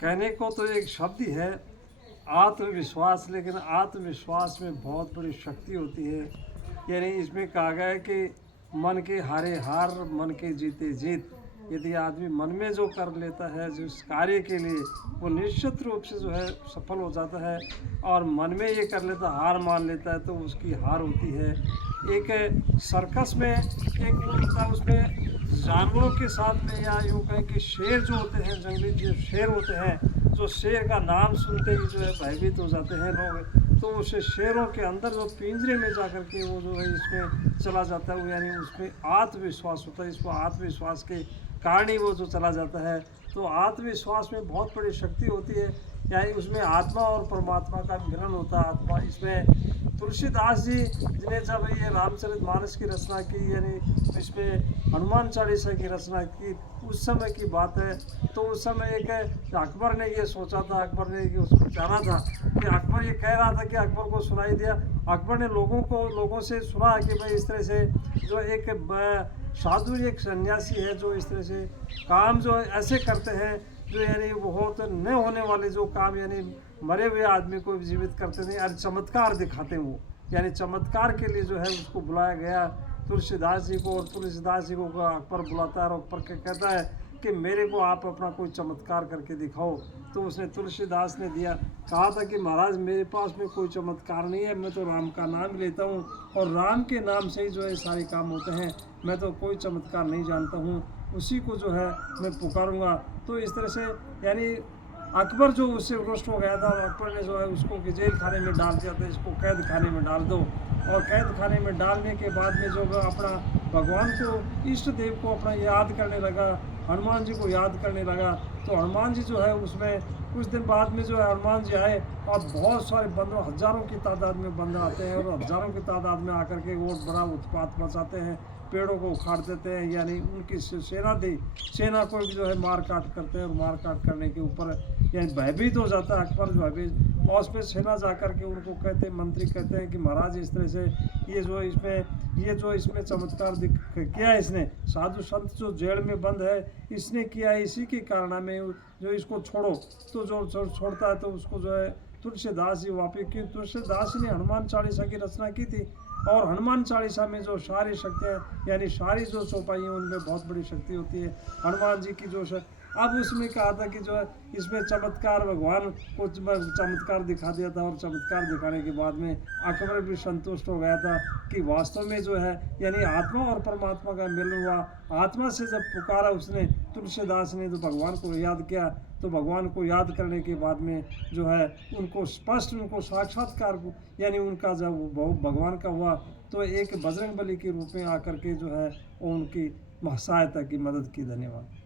कहने को तो एक शब्द ही है आत्मविश्वास, लेकिन आत्मविश्वास में बहुत बड़ी शक्ति होती है। यानी इसमें कहा गया है कि मन के हारे हार, मन के जीते जीत। यदि आदमी मन में जो कर लेता है जिस कार्य के लिए, वो निश्चित रूप से जो है सफल हो जाता है। और मन में ये कर लेता, हार मान लेता है, तो उसकी हार होती है। एक सर्कस में एक वो होता है, उसमें जानवरों के साथ में, या यूँ कहें कि शेर जो होते हैं, जंगली जो शेर होते हैं, जो शेर का नाम सुनते ही जो है भयभीत हो जाते हैं लोग, तो उस शेरों के अंदर जो पिंजरे में जा कर के वो जो है इसमें चला जाता है, वो यानी उसमें आत्मविश्वास होता है। इसको आत्मविश्वास के कारण ही वो जो चला जाता है। तो आत्मविश्वास में बहुत बड़ी शक्ति होती है, यानी उसमें आत्मा और परमात्मा का मिलन होता है। आत्मा इसमें तुलसीदास जी ने जब ये रामचरितमानस की रचना की, यानी इसमें हनुमान चालीसा की रचना की, उस समय की बात है। तो उस समय एक अकबर ने ये सोचा था, अकबर ने ये उसको जाना था कि अकबर ये कह रहा था कि अकबर को सुनाई दिया, अकबर ने लोगों से सुना कि भाई इस तरह से जो एक साधु, एक सन्यासी है जो इस तरह से काम जो ऐसे करते हैं जो यानी बहुत न होने वाले जो काम, यानी मरे हुए आदमी को जीवित करते नहीं, और चमत्कार दिखाते हैं वो। यानी चमत्कार के लिए जो है उसको बुलाया गया तुलसीदास जी को, और तुलसीदास जी को अकबर बुलाता है और अकबर कहता है कि मेरे को आप अपना कोई चमत्कार करके दिखाओ। तो उसने तुलसीदास ने कहा था कि महाराज मेरे पास में कोई चमत्कार नहीं है, मैं तो राम का नाम लेता हूँ और राम के नाम से ही जो है सारे काम होते हैं, मैं तो कोई चमत्कार नहीं जानता हूँ, उसी को जो है मैं पुकारूंगा। तो इस तरह से यानी अकबर जो उससे रुष्ट हो गया था, अकबर ने जो है उसको कि जेल खाने में डाल दिया था, इसको कैद खाने में डाल दो। और कैद खाने में डालने के बाद में जो अपना भगवान को, इष्ट देव को अपना याद करने लगा, हनुमान जी को याद करने लगा। तो हनुमान जी जो है उसमें कुछ दिन बाद में जो है हनुमान जी आए, और बहुत सारे बंदर, हजारों की तादाद में बंदर आते हैं, और हजारों की तादाद में आकर के वो बड़ा उत्पात मचाते हैं, पेड़ों को उखाड़ देते हैं, यानी उनकी सेना को भी जो है मार काट करते हैं। और मार काट करने के ऊपर यानी भयभीत हो जाता है अकबर, जो भयभीत, और उसमें सेना जा कर के उनको कहते हैं, मंत्री कहते हैं कि महाराज इस तरह से ये जो इसमें चमत्कार किया है, इसने साधु संत जो जेल में बंद है इसने किया है, इसी के कारण में जो इसको छोड़ो। तो जो छोड़ता है तो उसको जो है तुलसीदास जी वापिस, क्योंकि तुलसीदास ने हनुमान चालीसा की रचना की थी, और हनुमान चालीसा में जो सारी शक्तियाँ, यानी सारी जो चौपाई हैं उनमें बहुत बड़ी शक्ति होती है हनुमान जी की जो अब उसमें कहा था कि जो है इसमें चमत्कार, भगवान को चमत्कार दिखा दिया था, और चमत्कार दिखाने के बाद में अकबर भी संतुष्ट हो गया था कि वास्तव में जो है यानी आत्मा और परमात्मा का मिलन हुआ। आत्मा से जब पुकारा उसने, तुलसीदास ने तो भगवान को याद किया, तो भगवान को याद करने के बाद में जो है उनको स्पष्ट, उनको साक्षात्कार यानी उनका जब भगवान का हुआ, तो एक बजरंग बली के रूप में आकर के जो है उनकी सहायता की, मदद की। धन्यवाद।